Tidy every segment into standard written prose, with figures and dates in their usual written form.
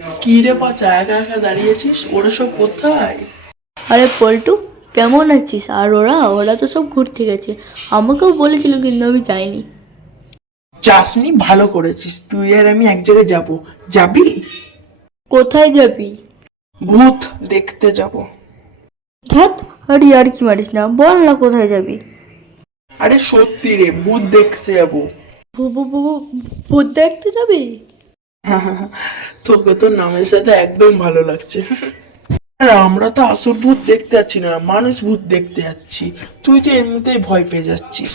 কি রে পচা, একা একা দাঁড়িয়েছিস? ওরা সব কোথায়? আরে পল্টু, কেমন আছিস? আর ওরা ওরা তো সব ঘুরতে গেছে। আমাকেও বলেছিল কিন্তু আমি যাইনি। যাসনি, ভালো করেছিস। তুই আর আমি এক জায়গায় যাবো। যাবি? কোথায় যাবি? ভূত দেখতে যাব। ধ্যাত, আরে আর কি মারিস না, বল না কোথায় যাবি? আরে সত্যি রে, ভূত দেখতে যাবো। ভূত দেখতে যাবি? তোকে তোর নামের সাথে একদম ভালো লাগছে। আর আমরা তো আসল ভূত দেখতে যাচ্ছি না, মানুষ ভূত দেখতে যাচ্ছি। তুই তো এমনিতেই ভয় পেয়ে যাচ্ছিস।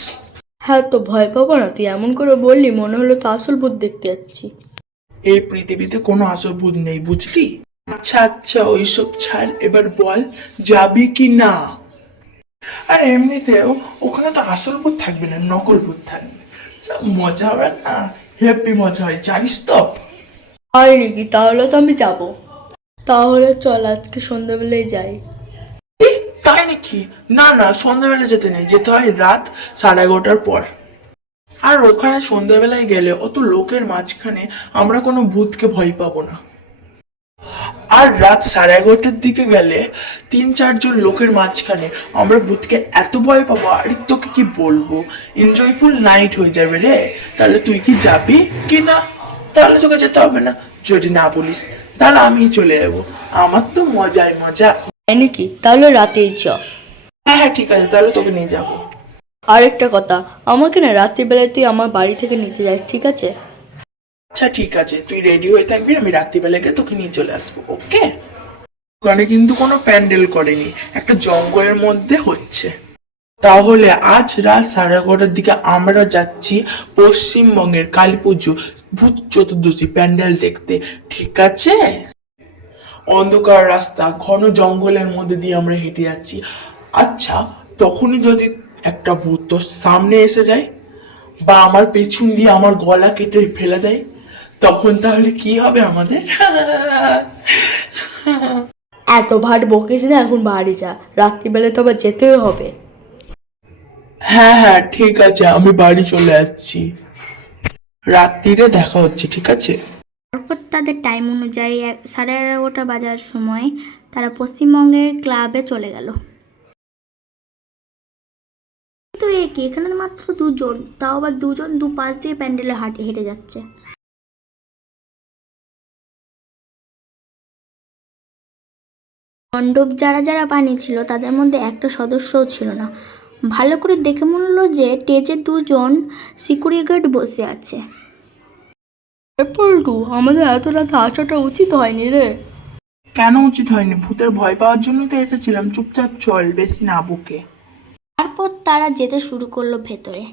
হ্যাঁ, তো ভয় পাবো না? তুই এমন করে বললি মনে হলো তো আসল ভূত দেখতে যাচ্ছি। এই পৃথিবীতে কোনো আসল ভূত নেই, বুঝলি? আচ্ছা আচ্ছা, ওইসব ছাড়, এবার বল যাবি কি না? আর এমনিতেও ওখানে তো আসল ভূত থাকবে না, নকল ভূত থাকবে। যা মজা হবে না, হেব্বি মজা হয়, জানিস তো। হয় নাকি? তাহলে তো আমি যাব। তাহলে চল আজকে সন্ধ্যাবেলায় যাই। এ, তাই নাকি? না না, সন্ধ্যাবেলা যেতে নেই, যেতে হয় রাত 11:30 পর। আর ওখানে সন্ধ্যাবেলায় গেলে অত লোকের মাঝখানে আমরা কোনো ভূতকে ভয় পাবো না। আর রাত 11:30 দিকে গেলে 3-4 জন লোকের মাঝখানে আমরা ভূতকে এত ভয় পাবো, আর তোকে কি বলবো, এনজয়ফুল নাইট হয়ে যাবে রে। তাহলে তুই কি যাবি কি না? তাহলে তোকে যেতে হবে না। যদি না বলিস তাহলে আমি চলে যাবো। আমার তো মজাই মজা। তাই নাকি? তাহলে রাতেই চ। হ্যাঁ হ্যাঁ, ঠিক আছে, তাহলে তোকে নিয়ে যাবো। আরেকটা কথা, আমাকে না রাত্রিবেলায় তুই আমার বাড়ি থেকে নিতে যাস, ঠিক আছে? আচ্ছা ঠিক আছে, তুই রেডি হয়ে থাকবি, আমি রাত্রিবেলা গিয়ে তোকে নিয়ে চলে আসবো, ওকে? ওখানে কিন্তু কোনো প্যান্ডেল করেনি, একটা জঙ্গলের মধ্যে হচ্ছে। তাহলে আজ রাত 11:30 দিকে আমরা যাচ্ছি পশ্চিমবঙ্গের কালী পুজো ভূত চতুর্দশী প্যান্ডেল দেখতে, ঠিক আছে? অন্ধকার রাস্তা, ঘন জঙ্গলের মধ্যে দিয়ে আমরা হেঁটে যাচ্ছি। আচ্ছা, তখনই যদি একটা ভূত তোর সামনে এসে যায়, বা আমার পেছন দিয়ে আমার গলা কেটে ফেলে দেয়, তখন তাহলে কি হবে আমাদের? এত ভাট বকিস না, এখন বাড়ি যা, রাত্রিবেলা তো আবার যেতেই হবে। হ্যাঁ হ্যাঁ, ঠিক আছে, আমি বাড়ি চলে যাচ্ছি। রাত্রিরে দেখা হচ্ছে, ঠিক আছে? তারপর তাদের টাইম অনুযায়ী 11:30 বাজার সময় তারা পশ্চিমবঙ্গের ক্লাবে চলে গেল। তো এ কি, এখানে মাত্র দুজন, তাও আবার দুজন দুপাশ দিয়ে প্যান্ডেলে হেঁটে যাচ্ছে। মণ্ডপ যারা যারা বানিয়েছিল তাদের মধ্যে একটা সদস্যও ছিল না। ভালো করে দেখে মনে হলো যে স্টেজে দুজন সিকিউরিটি গার্ড বসে আছে। পল্টু, আমাদের এত রাতে আসাটা উচিত হয়নি রে। কেন উচিত হয়নি? ভূতের ভয় পাওয়ার জন্যই তো এসেছিলাম। চুপচাপ চল, বেশি না বকে। তারপর তারা যেতে শুরু করলো ভেতরে।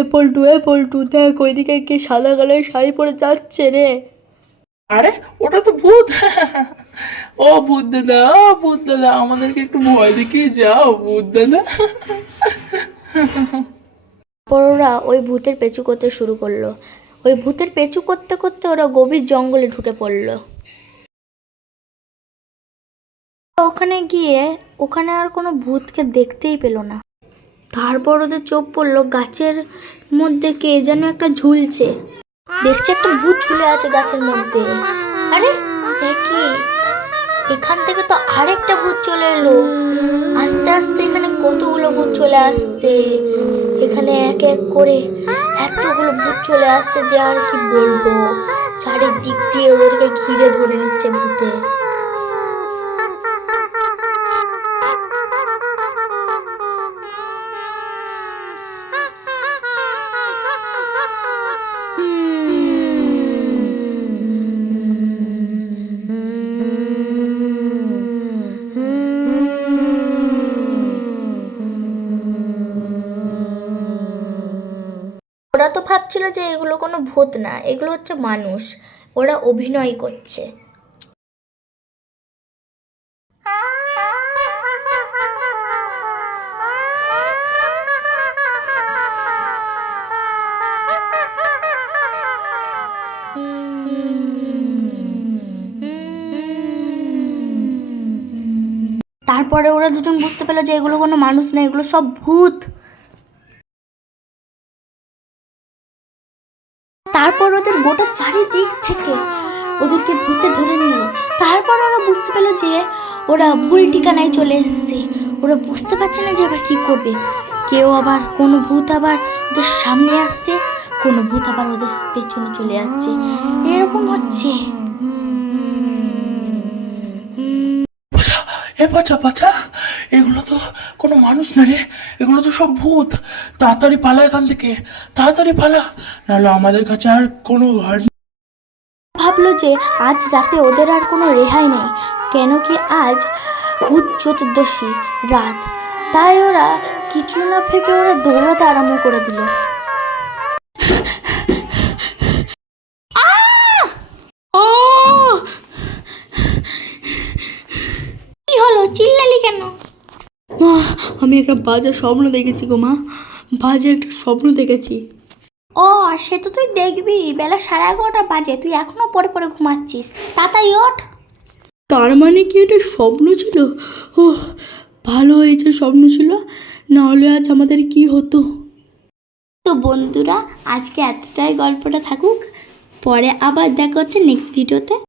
এ পল্টু, দেখ ওইদিকে কে সাদা কালারের শাড়ি পরে যাচ্ছে রে। আরে, ওটা তো ভূত। ও ভূত দাদা, ও ভূত দাদা, আমাদেরকে একটু ভয় দেখিয়ে যাও ভূত দাদা। তারপর ওরা ওই ভূতের পেছু করতে শুরু করলো। ওই ভূতের পেছু করতে করতে ওরা গভীর জঙ্গলে ঢুকে পড়লো। ওখানে গিয়ে ওখানে আর কোনো ভূতকে দেখতেই পেলো না। তারপর ওদের চোখ পড়লো গাছের মধ্যে কে যেন একটা ঝুলছে। দেখছে একটা ভূত ঝুলে আছে গাছের মধ্যে। আরে কি, এখান থেকে তো আরেকটা ভূত চলে এলো। আস্তে আস্তে এখানে কতগুলো ভূত চলে আসছে। এখানে এক এক করে এতগুলো ভূত চলে আসছে যে আর কি বলবো। চারিদিক দিয়ে ওদেরকে ঘিরে ধরে নিচ্ছে ভূতে। ভাবছিল যে এগুলো কোনো ভূত না, এগুলো হচ্ছে মানুষ, ওরা অভিনয় করছে। তারপরে ওরা দুজন বুঝতে পেল যে এগুলো কোনো মানুষ না, এগুলো সব ভূত। তারপর ওদের গোটা চারিদিক থেকে ওদেরকে ভূতে ধরে নিল। তারপর ওরা বুঝতে পেল যে ওরা ভুল ঠিকানায় চলে এসেছে। ওরা বুঝতে পারছে না যে এবার কি করবে। কেউ আবার কোনো ভূত আবার ওদের সামনে আসছে, কোনো ভূত আবার ওদের পেছনে চলে যাচ্ছে, এরকম হচ্ছে। বাচ্চা বাচ্চা, এগুলো তো কোনো মানুষ না রে, এগুলো তো সব ভূত। তাড়াতাড়ি পালা এখান থেকে, তাড়াতাড়ি পালা, নাহলে আমাদের কাছে আর কোনো ঘর নেই। ভাবলো যে আজ রাতে ওদের আর কোনো রেহাই নেই, কেন কি আজ ভূত চতুর্দশী রাত। তাই ওরা কিছু না ভেবে ওরা দৌড়াতে আরম্ভ করে দিল। কি হলো, চিল্লালি কেন? মা, আমি একটা বাজে স্বপ্ন দেখেছি গো মা, বাজে একটা স্বপ্ন দেখেছি। ও, সে তো তুই দেখবি, বেলা 11:30 বাজে, তুই এখনো পরে পরে ঘুমাচ্ছিস, তাড়াতাড়ি ওঠ। তার মানে কি এটা স্বপ্ন ছিল? ও, ভালো হয়েছে স্বপ্ন ছিল, না হলে আজ আমাদের কি হতো। তো বন্ধুরা, আজকে এতটাই গল্পটা থাকুক, পরে আবার দেখা হচ্ছে নেক্সট ভিডিওতে।